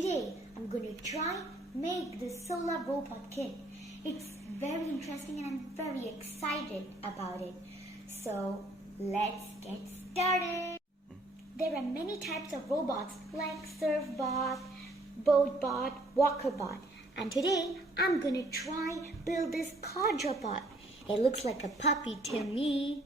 Today I'm going to try make this solar robot kit. It's very interesting and I'm very excited about it. So let's get started. There are many types of robots like surfbot, boatbot, walkerbot, and today I'm going to try build this quadrupod. It looks like a puppy to me.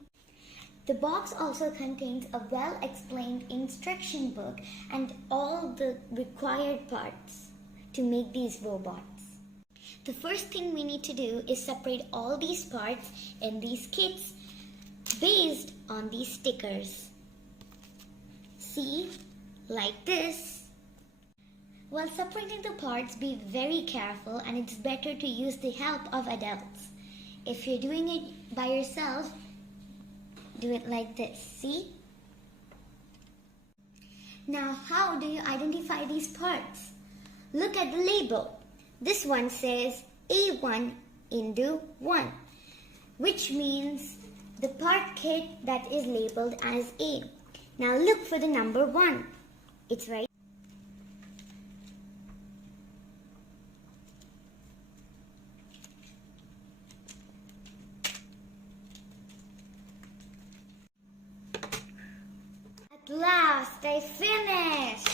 The box also contains a well-explained instruction book and all the required parts to make these robots. The first thing we need to do is separate all these parts in these kits based on these stickers. See, like this. While separating the parts, be very careful and it's better to use the help of adults. If you're doing it by yourself, do it like this, see? Now, how do you identify these parts? Look at the label. This one says A1 into 1, which means the part kit that is labeled as A. Now look for the number 1. It's right. At last, I finished!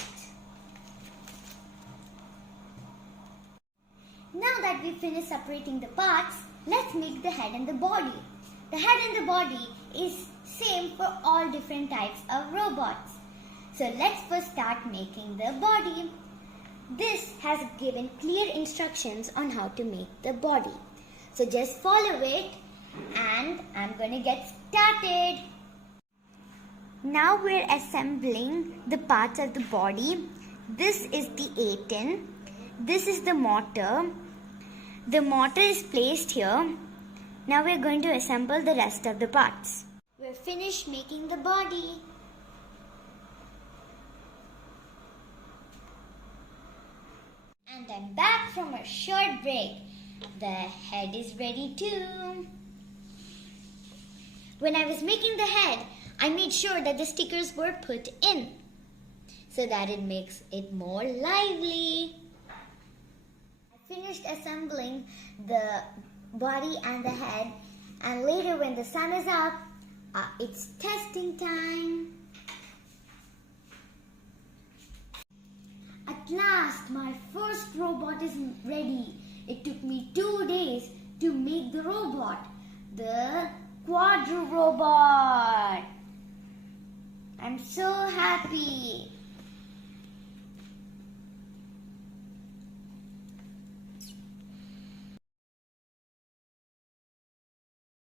Now that we finished separating the parts, let's make the head and the body. The head and the body is same for all different types of robots. So let's first start making the body. This has given clear instructions on how to make the body. So just follow it and I'm going to get started. Now we're assembling the parts of the body. This is the A-tin. This is the motor. The motor is placed here. Now we're going to assemble the rest of the parts. We're finished making the body. And I'm back from a short break. The head is ready too. When I was making the head, I made sure that the stickers were put in so that it makes it more lively. I finished assembling the body and the head, and later when the sun is up, it's testing time. At last, my first robot is ready. It took me 2 days to make the robot, the quadru robot. I'm so happy.